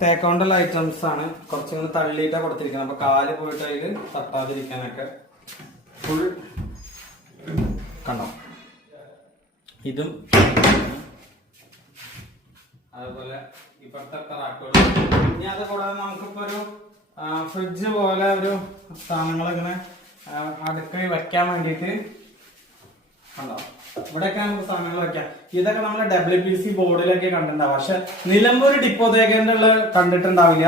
തേക്കോണ്ടുള്ള items ആണ്. കുറച്ചിങ്ങനെ തള്ളിയിട്ടാ കൊടുത്തിരിക്കുന്നത്. അപ്പൊ കാല് പോയിട്ട് അതിൽ തട്ടാതിരിക്കാനൊക്കെ ഫുൾ കണ്ടോ. ഇതും അതുപോലെ ഇപ്പോഴത്തെ റാക്കുകൾ. ഇനി അത് കൂടാതെ നമുക്കിപ്പോ ഒരു ഫ്രിഡ്ജ് പോലെ ഒരു സാധനങ്ങളിങ്ങനെ അടുക്കളയിൽ വെക്കാൻ വേണ്ടിയിട്ട് കണ്ടോ. ഇവിടെയൊക്കെ നമുക്ക് സാധനങ്ങൾ വെക്കാം. ഇതൊക്കെ നമ്മൾ WPC ബോർഡിലൊക്കെ കണ്ടിട്ടുണ്ടാവും. പക്ഷെ നിലമ്പൂർ ഡിപ്പോതേക്കൻ്റെ കണ്ടിട്ടുണ്ടാവില്ല.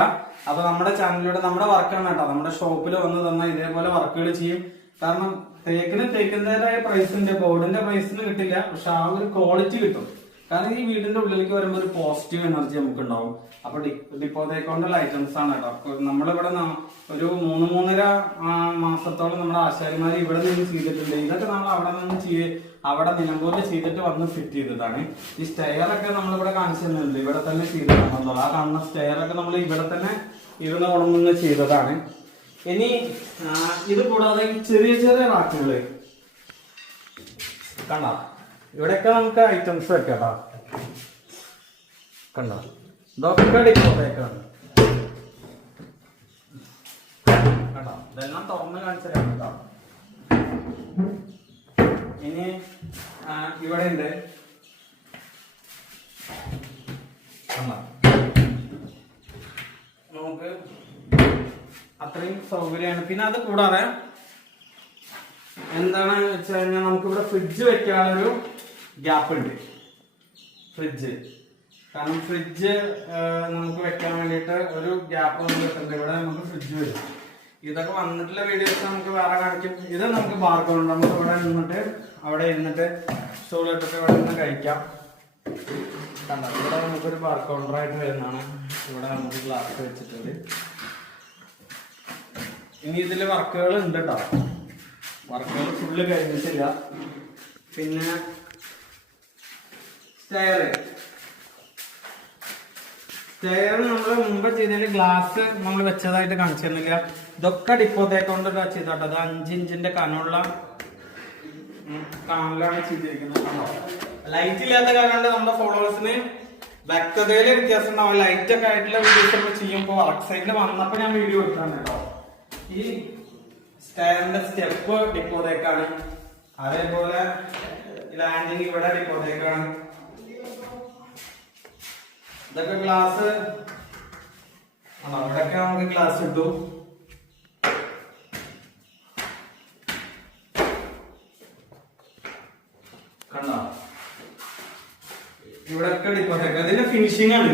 അപ്പൊ നമ്മുടെ ചാനലിലൂടെ നമ്മുടെ വർക്കാണ് കേട്ടോ. നമ്മുടെ ഷോപ്പിൽ വന്ന് തന്നാൽ ഇതേപോലെ വർക്കുകൾ ചെയ്യും. കാരണം തേക്കിൻ്റെതായ പ്രൈസ് ഉണ്ട്, ബോർഡിന്റെ പ്രൈസിന് കിട്ടില്ല. പക്ഷെ ആ ഒരു ക്വാളിറ്റി കിട്ടും. കാരണം ഈ വീടിന്റെ ഉള്ളിലേക്ക് വരുമ്പോൾ ഒരു പോസിറ്റീവ് എനർജി നമുക്ക് ഉണ്ടാവും. അപ്പൊ ഡിപ്പോതേക്കൊണ്ടുള്ള ഐറ്റംസ് ആണ് കേട്ടോ. അപ്പൊ നമ്മളിവിടെ ഒരു 3-3.5 മാസത്തോളം നമ്മുടെ ആശാരിമാര് ഇവിടെ നിന്ന് ചെയ്തിട്ടുണ്ട്. ഇതൊക്കെ നമ്മൾ അവിടെ നിലമ്പൂരിൽ ചെയ്തിട്ട് വന്ന് ഫിറ്റ് ചെയ്തതാണ്. ഈ സ്റ്റെയറൊക്കെ നമ്മളിവിടെ കാണിച്ചു തന്നിട്ടുണ്ട്. ഇവിടെ തന്നെ ചെയ്തതാണ്. ആ കാണുന്ന സ്റ്റെയറൊക്കെ നമ്മൾ ഇവിടെ തന്നെ ഇരുന്ന് ഉണങ്ങുന്ന ചെയ്തതാണ്. ഇനി ഇത് കൂടാതെ ചെറിയ ചെറിയ റാക്കുകള് കണ്ടോ. ഇവിടെയൊക്കെ നമുക്ക് ഐറ്റംസ് വെക്കാം കണ്ടോ. ഇതൊക്കെ ഡിപ്പോതേക്കാണ് കണ്ടോ. ഇതെല്ലാം തുറന്ന് കാണിച്ചു തരാം കേട്ടോ. ഇനി ഇവിടെ ഉണ്ട് നമുക്ക് അത്രയും സൗകര്യമാണ്. പിന്നെ അത് കൂടാതെ എന്താണ് വെച്ച് കഴിഞ്ഞാൽ നമുക്കിവിടെ ഫ്രിഡ്ജ് വെക്കാനൊരു ഗ്യാപ്പ് ഉണ്ട്. ഫ്രിഡ്ജ് കാരണം ഫ്രിഡ്ജ് നമുക്ക് വെക്കാൻ വേണ്ടിയിട്ട് ഒരു ഗ്യാപ്പ് നമുക്ക് കിട്ടുന്നുണ്ട്. ഇവിടെ നമുക്ക് ഫ്രിഡ്ജ് വരും. ഇതൊക്കെ വന്നിട്ടുള്ള വീഡിയോസ് നമുക്ക് വേറെ കാണിക്കും. ഇത് നമുക്ക് ബാർക്കോണ്ട് നമുക്ക് ഇവിടെ നിന്നിട്ട് അവിടെ ഇരുന്നിട്ട് സ്റ്റൂളിട്ടിട്ട് ഇവിടെ നിന്ന് കഴിക്കാം. കണ്ടോ. ഇവിടെ നമുക്കൊരു ബാർക്കൗണ്ടറായിട്ട് വരുന്നതാണ്. ഇവിടെ നമുക്ക് ഗ്ലാസ് വെച്ചിട്ടുണ്ട്. ഇനി ഇതിൽ വർക്കുകൾ ഉണ്ട് കേട്ടോ. വർക്കുകൾ ഫുള്ള് കഴിഞ്ഞിട്ടില്ല. പിന്നെ സ്റ്റെയർ നമ്മൾ മുമ്പ് ചെയ്തതിന് ഗ്ലാസ് നമ്മൾ വെച്ചതായിട്ട് കാണിച്ചു തന്നില്ല. ഇതൊക്കെ ഡിപ്പോതേക്കൊണ്ട് ചെയ്തോട്ടോ. അത് 5 ഇഞ്ചിന്റെ കനമുള്ള കാണിലാണ് ചെയ്തിരിക്കുന്നത്. ലൈറ്റ് ഇല്ലാത്ത കാരണം നമ്മുടെ ഫോളോവേഴ്സിന് വ്യക്തതയില് വ്യത്യാസം ഉണ്ടാവും. ലൈറ്റ് ഒക്കെ ആയിട്ടുള്ള വീഡിയോസ് ഒക്കെ ചെയ്യുമ്പോൾ വർക്ക് സൈഡിൽ വന്നപ്പോ ഞാൻ വീഡിയോ എടുക്കാൻ കേട്ടോ. ഈ സ്റ്റെയറിന്റെ സ്റ്റെപ്പ് ഡിപ്പോതേക്കാണ്. അതേപോലെ ലാൻഡിങ് ഇവിടെ ഡിപ്പോതേക്കാണ്. ഇതൊക്കെ ഗ്ലാസ് അവിടെയൊക്കെ നമുക്ക് ഗ്ലാസ് ഇട്ടു. കണ്ടോ. ഇവിടെയൊക്കെ ഡിപ്പോതേക്ക. ഇതിന്റെ ഫിനിഷിംഗ് ആണ്.